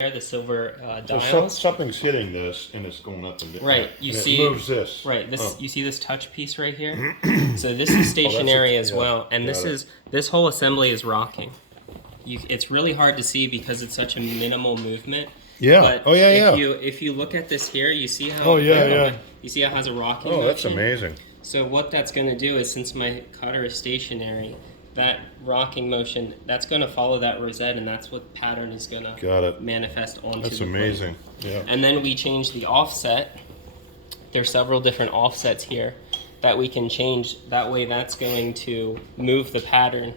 the silver So dials. something's hitting this, and it's going up and down. Right, you and see. It moves this. Right, this Oh. you see this touch piece right here. So this is stationary as well, and this whole assembly is rocking. It's really hard to see because it's such a minimal movement. Yeah. But Oh yeah, if you look at this here, you see how. You see how it has a rocking. Oh, that's motion? amazing. So what that's going to do is, since my cutter is stationary, that rocking motion, that's going to follow that rosette, and that's what pattern is going to manifest onto That's the amazing. plate. Yeah. And then we change the offset. There's several different offsets here that we can change. That way that's going to move the pattern,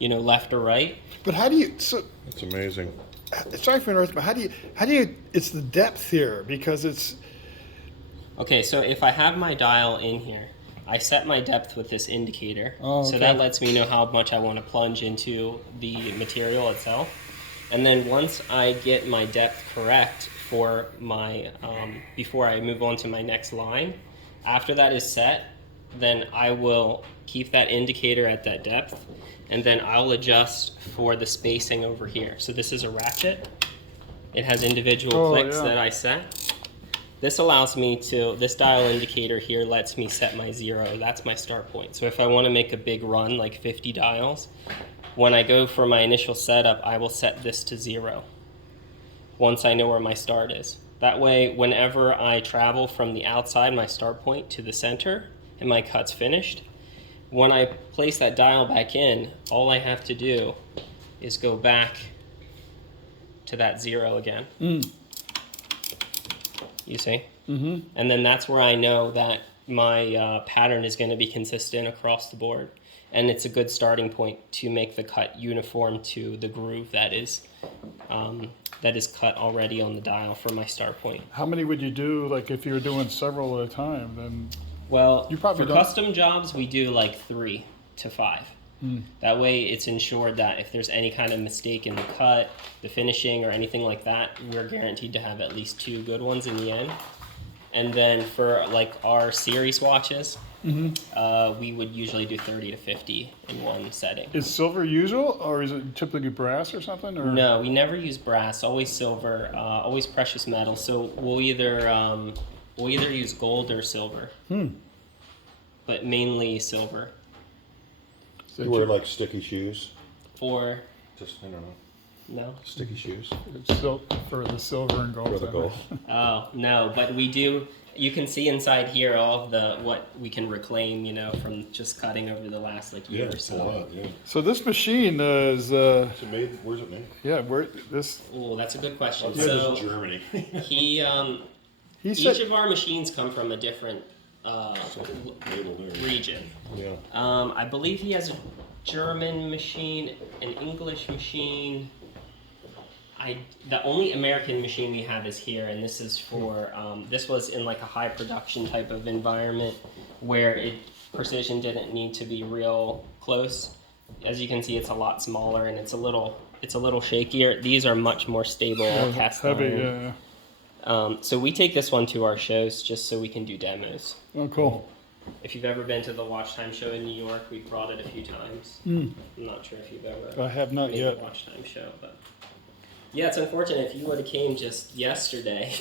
left or right. But how do you? So That's amazing. sorry for interrupting, but how do you? It's the depth here because it's. Okay, so if I have my dial in here, I set my depth with this indicator. Oh, So okay. that lets me know how much I want to plunge into the material itself. And then once I get my depth correct for my, before I move on to my next line, after that is set, then I will keep that indicator at that depth, and then I'll adjust for the spacing over here. So this is a ratchet. It has individual clicks that I set. This allows me to, this dial indicator here lets me set my 0. That's my start point. So if I want to make a big run, like 50 dials, when I go for my initial setup, I will set this to 0 once I know where my start is. That way, whenever I travel from the outside, my start point, to the center, and my cut's finished, when I place that dial back in, all I have to do is go back to that 0 again. You see? Mm-hmm. And then that's where I know that my pattern is going to be consistent across the board. And it's a good starting point to make the cut uniform to the groove that is cut already on the dial for my start point. How many would you do? Like if you were doing several at a time, then. Well, You probably for don't- custom jobs, we do like 3 to 5. That way it's ensured that if there's any kind of mistake in the cut, the finishing, or anything like that, we're guaranteed to have at least 2 good ones in the end. And then for like our series watches, we would usually do 30 to 50 in one setting. Is silver usual, or is it typically brass or something? Or? No, we never use brass. Always silver. Always precious metal. So we'll either use gold or silver. But mainly silver. So You wear like sticky shoes? For Just, I don't know. no. Sticky shoes It's for the silver and gold. for the gold. Oh no, but we do. You can see inside here all of what we can reclaim, from just cutting over the last year or It's a so. lot, yeah. So this machine is. Is it made? Where's it made? Yeah, where this. Oh, that's a good question. Outside So of Germany. he, He each said. of our machines come from a different Label there. region. Yeah. I believe he has a German machine, an English machine. The only American machine we have is here, and this is for, this was in like a high production type of environment where precision didn't need to be real close. As you can see, it's a lot smaller and it's a little shakier. These are much more stable cast Heavy, iron. yeah. So we take this one to our shows just so we can do demos. Oh, cool. If you've ever been to the Watch Time show in New York, we've brought it a few times. I'm not sure if you've ever I have not made yet. a Watch Time show, but yeah, it's unfortunate. If you would have came just yesterday,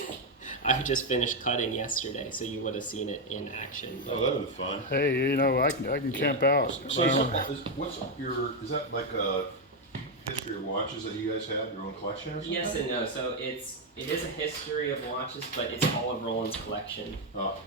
I just finished cutting yesterday, so you would have seen it in action. Oh, that would be fun. Hey, I can camp out. So is that like a history of watches that you guys have, your own collection or something? Yes and no. So it is a history of watches, but it's all of Roland's collection. Oh.